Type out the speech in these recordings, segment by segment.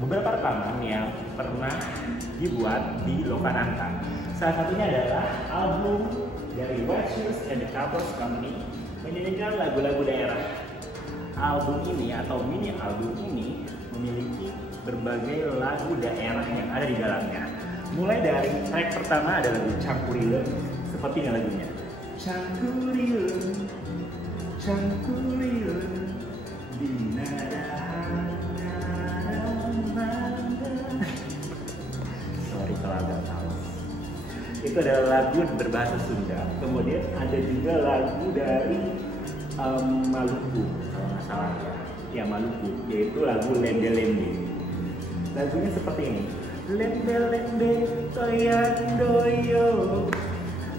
beberapa rekaman yang pernah dibuat di Lokananta. Salah satunya adalah album dari White Shoes and the Covers Company menyanyikan lagu-lagu daerah. Album ini atau mini album ini memiliki berbagai lagu daerah yang ada di dalamnya. Mulai dari track pertama ada lagu Cangkurilem, seperti ini lagunya. Cangkurilem, Cangkurilem, di nada. Sorry kalau agak tahu. Itu adalah lagu berbahasa Sunda. Kemudian ada juga lagu dari Maluku, kalau nggak salah ya Maluku, yaitu lagu Lembe Lembe. Lagunya seperti ini. Lembe lembe toyandoyo,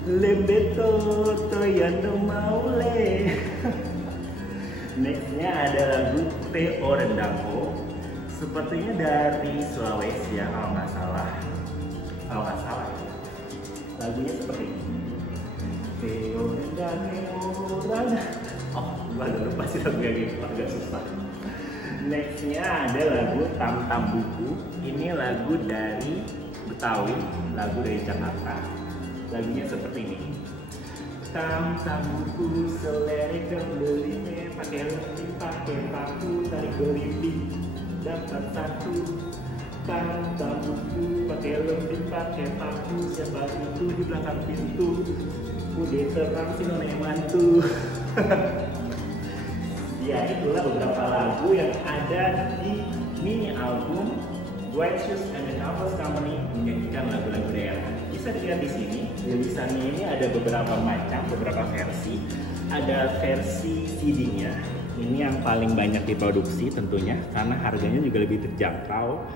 lembe to toyando maule. Nextnya ada lagu Teo Rendangko, sepertinya dari Sulawesi ya kalau nggak salah. Lagunya seperti ini. Teo Rendangko. Oh, gua agak lupa sih lagu yang itu, agak susah. Nextnya ada lagu Tam Tam Buku. Ini lagu dari Betawi, lagu dari Jakarta. Lagunya seperti ini. Tam Tam Buku selerek belinya, pakai lebih pakai paku, tarik gelinding dapat satu. Tam Tam Buku pakai lebih pakai paku, siapa itu di belakang pintu? Udah terang si nona mantu. Ya, itulah beberapa lagu yang ada di mini album White Shoes and the Covers Company menyanyikan lagu-lagu daerah. Bisa dilihat di sini, rilisannya ini ada beberapa macam, beberapa versi. Ada versi CD-nya, ini yang paling banyak diproduksi tentunya, karena harganya juga lebih terjangkau.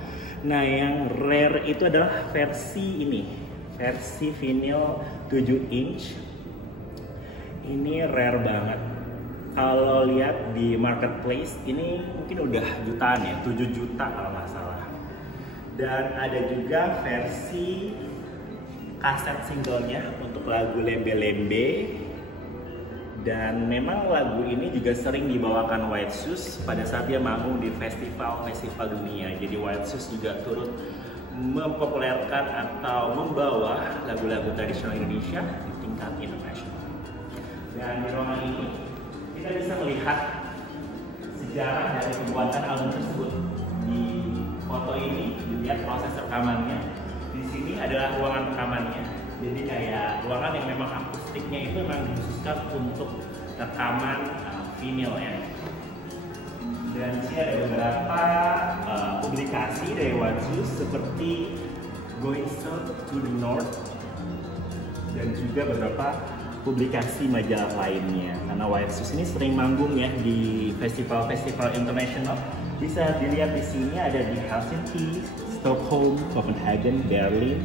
Nah, yang rare itu adalah versi ini, versi vinyl 7 inch. Ini rare banget. Kalau lihat di marketplace ini mungkin udah jutaan ya, 7 juta kalau nggak salah. Dan ada juga versi kaset singlenya untuk lagu Lembe Lembe. Dan memang lagu ini juga sering dibawakan White Shoes pada saat dia manggung di festival-festival dunia. Jadi White Shoes juga turut mempopulerkan atau membawa lagu-lagu tradisional Indonesia di tingkat internasional. Dan di ruangan ini kita bisa melihat sejarah dari pembuatan album tersebut. Di foto ini dilihat proses rekamannya. Di sini adalah ruangan rekamannya. Jadi kayak ruangan yang memang akustiknya itu memang dikhususkan untuk rekaman vinyl ya. Dan di sini ada beberapa publikasi dari White Shoes seperti Going South to the North dan juga beberapa publikasi majalah lainnya. Karena White Shoes ini sering manggung ya di festival-festival internasional. Bisa dilihat di sini ada di Helsinki, Stockholm, Copenhagen, Berlin,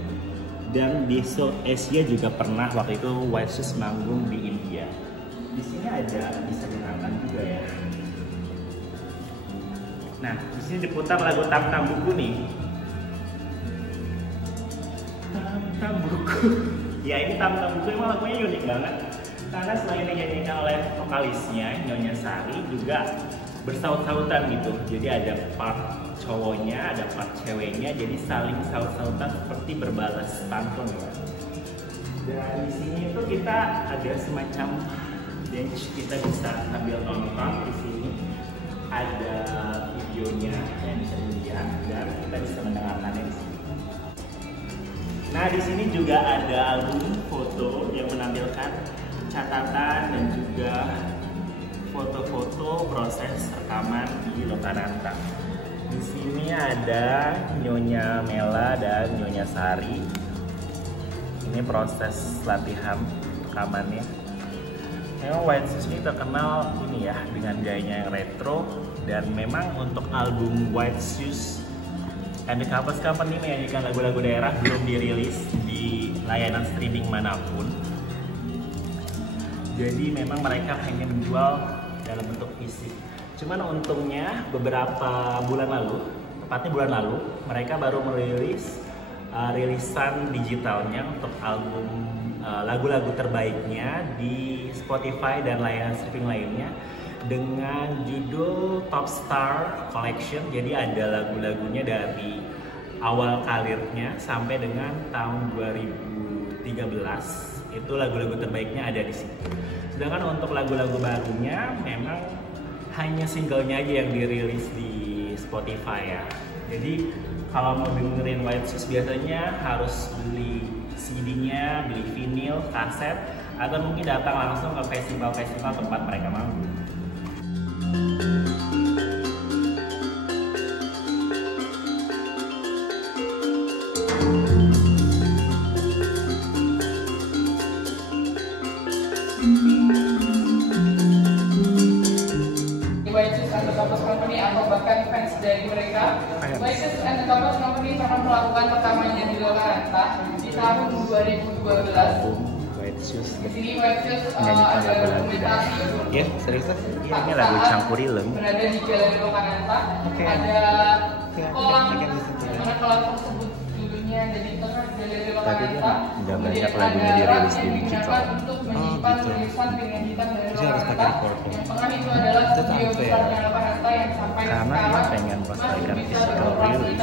dan di South Asia juga pernah waktu itu White Shoes manggung di India. Di sini ada bisa ditenangkan juga ya. Nah, di sini diputar lagu Tam Tam Buku nih. Tam Tam Buku. Ya, ini Tam Tam Buku emang lagunya unik banget. Karena selain dinyanyikan oleh vokalisnya Nyonya Sari, juga bersaut-sautan gitu. Jadi ada part cowoknya, ada part ceweknya, jadi saling saut-sautan seperti berbalas pantun ya. Dan di sini itu kita ada semacam bench, kita bisa sambil nonton. Di sini ada videonya yang bisa dilihat dan kita bisa mendengarkannya di sini. Nah, di sini juga ada album foto yang menampilkan catatan dan juga foto-foto proses rekaman di Lokananta. Di sini ada Nyonya Mela dan Nyonya Sari. Ini proses latihan rekamannya. Memang White Shoes ini terkenal ini ya dengan gayanya yang retro, dan memang untuk album White Shoes and the Covers Company menyanyikan lagu-lagu daerah belum dirilis di layanan streaming manapun. Jadi memang mereka hanya menjual dalam bentuk fisik. Cuman untungnya beberapa bulan lalu, tepatnya bulan lalu, mereka baru merilis rilisan digitalnya untuk album lagu-lagu terbaiknya di Spotify dan layanan streaming lainnya. dengan judul Top Star Collection. Jadi ada lagu-lagunya dari awal karirnya sampai dengan tahun 2013. Itu lagu-lagu terbaiknya ada di situ. Sedangkan untuk lagu-lagu barunya memang hanya singlenya aja yang dirilis di Spotify ya. Jadi kalau mau dengerin White Shoes biasanya harus beli CD-nya, beli vinyl, kaset, atau mungkin datang langsung ke festival-festival tempat mereka manggung. White Shoes and the Compass Company atau bahkan fans dari mereka, White Shoes and the Compass Company pernah melakukan pertamanya di Lokananta di tahun 2012. White Shoes. Di sini White Shoes ada dokumentasi. Ya, serius? Ini lagu Cangkurilem. Berada di Galeri Lokananta. Ada kolam mana kolam tersebut dulunya ada di tengah Galeri Lokananta. Udah banyak lagunya dirilis di digital. Untuk menyimpan tulisan dengan hitam dari Lokananta. Yang tengah itu adalah studio besarnya Lokananta yang sampai karena sekarang dia pengen melestarikan physical release.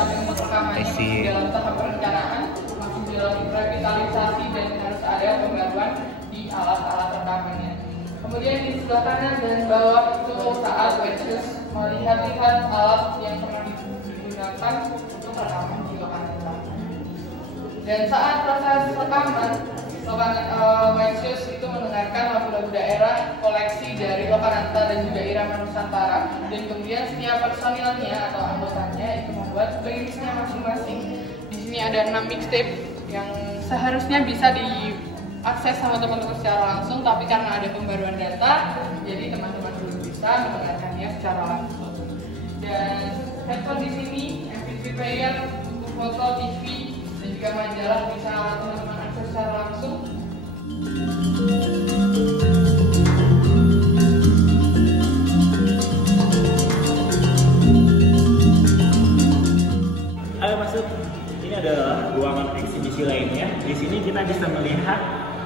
masih dalam tahap perencanaan, masih dalam revitalisasi dan harus ada pembaruan di alat-alat rekamannya. Kemudian di sebelah kanan dan bawah itu saat White Shoes melihat-lihat alat yang pernah digunakan untuk rekaman di Lokananta. Dan saat proses rekaman, White Shoes itu mendengarkan lagu-lagu daerah koleksi dari Lokananta dan juga Irama Nusantara, dan kemudian setiap personilnya atau anggotanya itu membuat playlistnya masing-masing. Di sini ada 6 mixtape yang seharusnya bisa diakses sama teman-teman secara langsung, tapi karena ada pembaruan data, jadi teman-teman belum bisa mendengarkannya secara langsung. Dan headphone di sini, MP3 player, buku foto, TV, dan juga majalah bisa teman-teman akses secara langsung. Ayo masuk. Ini adalah ruangan eksibisi lainnya. Di sini kita bisa melihat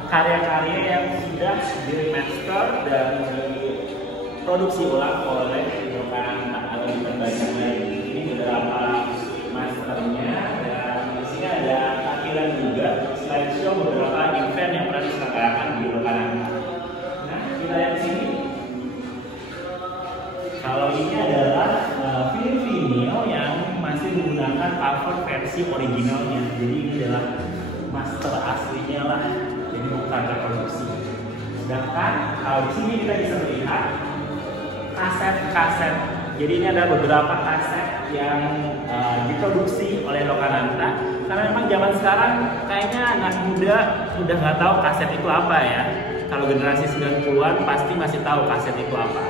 karya-karya yang sudah diremaster dan diproduksi ulang oleh Lokananta atau diperbanyak lagi. Ini beberapa masternya, dan di sini ada tampilan juga slideshow beberapa event yang pernah diselenggarakan di Lokananta. Nah, kita lihat di sini. Kalau ini adalah film vinyl yang masih menggunakan cover versi originalnya. Jadi ini adalah master aslinya lah, jadi bukan reproduksi. Sedangkan kalau di sini kita bisa melihat kaset-kaset. Jadi ini ada beberapa kaset yang diproduksi oleh Lokananta. Karena memang zaman sekarang kayaknya anak muda udah nggak tahu kaset itu apa ya. Kalau generasi 90-an pasti masih tahu kaset itu apa.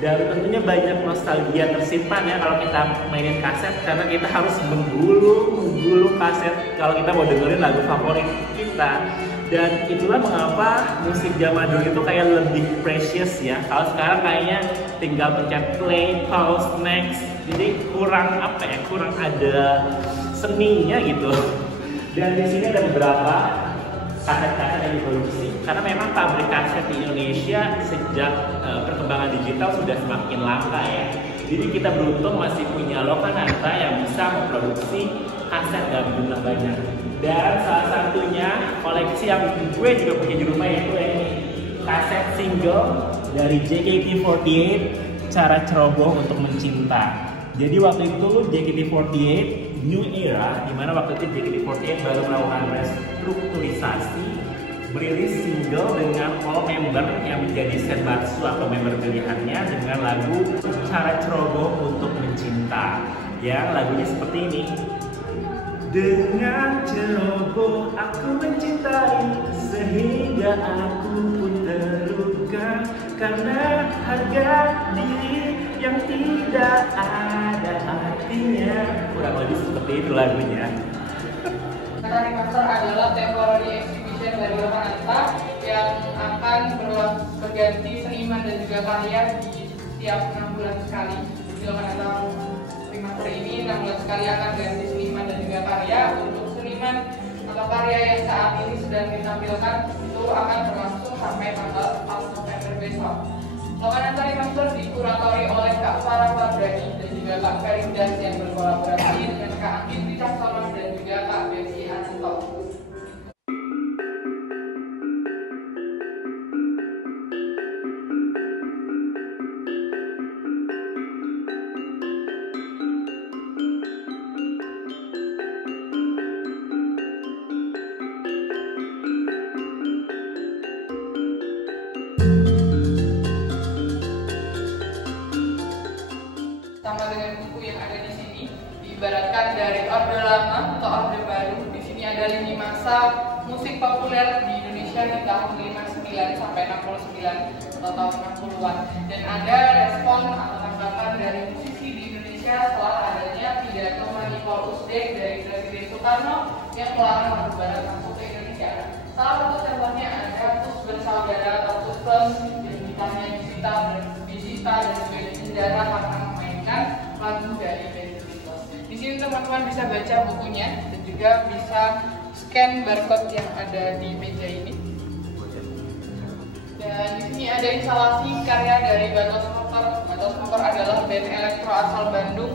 Dan tentunya banyak nostalgia tersimpan ya kalau kita mainin kaset, karena kita harus menggulu kaset kalau kita mau dengerin lagu favorit kita. Dan itulah mengapa musik zaman dulu itu kayak lebih precious ya. Kalau sekarang kayaknya tinggal pencet play, pause, next. Jadi kurang apa ya? Kurang ada seninya gitu. Dan di sini ada beberapa kaset-kaset yang diproduksi, karena memang pabrik kaset di Indonesia sejak perkembangan digital sudah semakin langka ya. Jadi kita beruntung masih punya Lokananta yang bisa memproduksi kaset dalam jumlah banyak. Dan salah satunya koleksi yang gue juga punya di rumah yaitu ini kaset single dari JKT48, Cara Ceroboh Untuk Mencinta. Jadi waktu itu JKT48 New Era, dimana waktu itu JKT48 baru melakukan restrukturisasi, merilis single dengan all member yang menjadi senbatsu atau member pilihannya dengan lagu Cara Ceroboh Untuk Mencinta. Ya, lagunya seperti ini. Dengan ceroboh aku mencintai, sehingga aku pun terluka karena harga diri yang tidak ada artinya. Kurang lebih seperti itu lagunya. Remaster adalah temporary exhibition dari Lokananta yang akan berganti seniman dan juga karya di setiap 6 bulan sekali. Di Lokananta remaster ini 6 bulan sekali akan ganti seniman dan juga karya. Untuk seniman atau karya yang saat ini sedang ditampilkan itu akan berlangsung sampai tanggal 4 November besok. Lokanan tari master dikuratori oleh Kak Farah Farbrani dan juga Kak Ferindas yang berkolaborasi dengan Kak Anggi Wicaksono dan juga Kak Besi Ananto. Sama dengan buku yang ada di sini, diibaratkan dari orde lama atau orde baru. Di sini ada lini masa musik populer di Indonesia di tahun 59 sampai 69 atau tahun 60-an. Dan ada respon atau tanggapan dari musisi di Indonesia setelah adanya pidato Manipur Usdek dari Presiden Soekarno yang melarang lagu barat masuk ke Indonesia. Salah satu contohnya ada Tus Bersaudara atau Tus yang ditanya disita dan juga dipenjara karena memainkan lagu dari band The Beatles. Di sini teman-teman bisa baca bukunya dan juga bisa scan barcode yang ada di meja ini. Dan di sini ada instalasi karya dari Batos Smoker. Batos Smoker adalah band elektro asal Bandung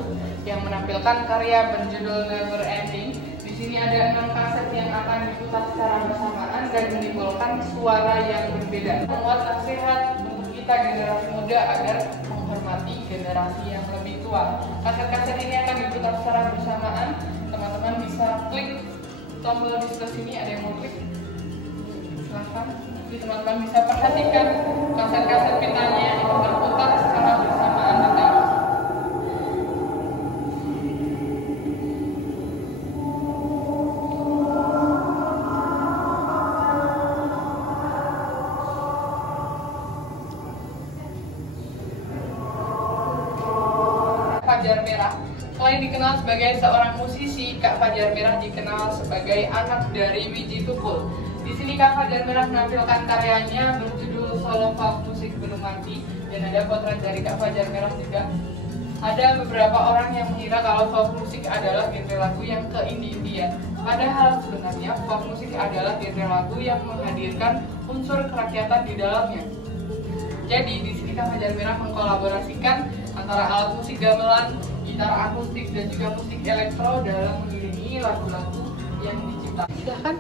yang menampilkan karya berjudul Never Ending. Di sini ada 6 kaset yang akan diputar secara bersamaan dan menimbulkan suara yang berbeda. Membuat nasihat untuk kita generasi muda agar menghormati generasi yang lebih tua. Kaset-kaset ini akan diputar secara bersamaan. Teman-teman bisa klik tombol di sebelah sini, ada yang mau klik. Silahkan. Jadi teman-teman bisa perhatikan kaset-kaset pitanya itu berputar secara bersamaan dengan Fajar Merah. Selain dikenal sebagai seorang musisi, Kak Fajar Merah dikenal sebagai anak dari Wiji Tukul. Di sini Kak Fajar Merah menampilkan karyanya berjudul Solo Folk Musik Belum Mati dan ada potret dari Kak Fajar Merah juga. Ada beberapa orang yang mengira kalau folk musik adalah genre lagu yang ke indie-indian. Padahal sebenarnya folk musik adalah genre lagu yang menghadirkan unsur kerakyatan di dalamnya. Jadi di sini Kak Fajar Merah mengkolaborasikan antara alat musik gamelan, gitar akustik dan juga musik elektro dalam mengiringi lagu-lagu yang diciptakan. Silahkan.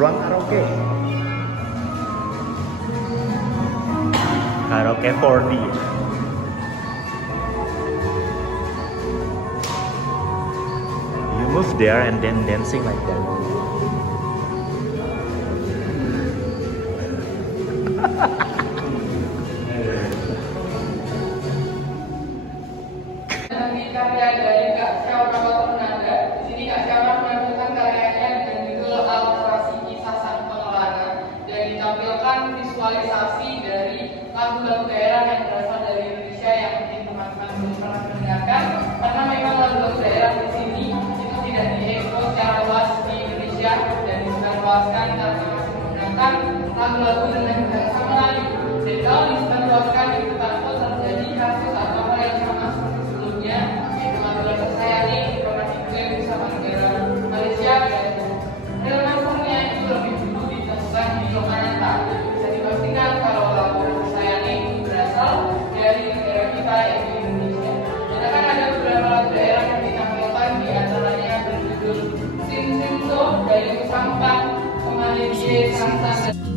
Ruang karaoke. Karaoke 4D. You move there and then dancing like that. Karya dari Kak Syaura Waternaga. Di sini Kak Syaura menampilkan karyanya dengan judul Alterasi Kisah Sang Pengelana dan ditampilkan visualisasi dari lagu-lagu daerah yang berasal dari Indonesia yang mungkin teman-teman belum pernah mendengarkan, karena memang lagu-lagu daerah di sini itu tidak diekspos secara luas di Indonesia dan disebarluaskan karena masih menggunakan lagu-lagu dengan bahasa Melayu. Dan kalau disebarluaskan itu takut terjadi kasus atau hal yang sama seperti sebelumnya, yaitu lagu-lagu Sayaning yang pernah diklaim sama negara Malaysia dan real masternya itu lebih dulu ditemukan di Lokananta. Bisa dipastikan kalau lagu Sayaning berasal dari negara kita yaitu Indonesia. Dan akan ada beberapa lagu daerah yang ditampilkan, di antaranya berjudul Sim Simso, Dayung Sampang, Kemaledie Santan.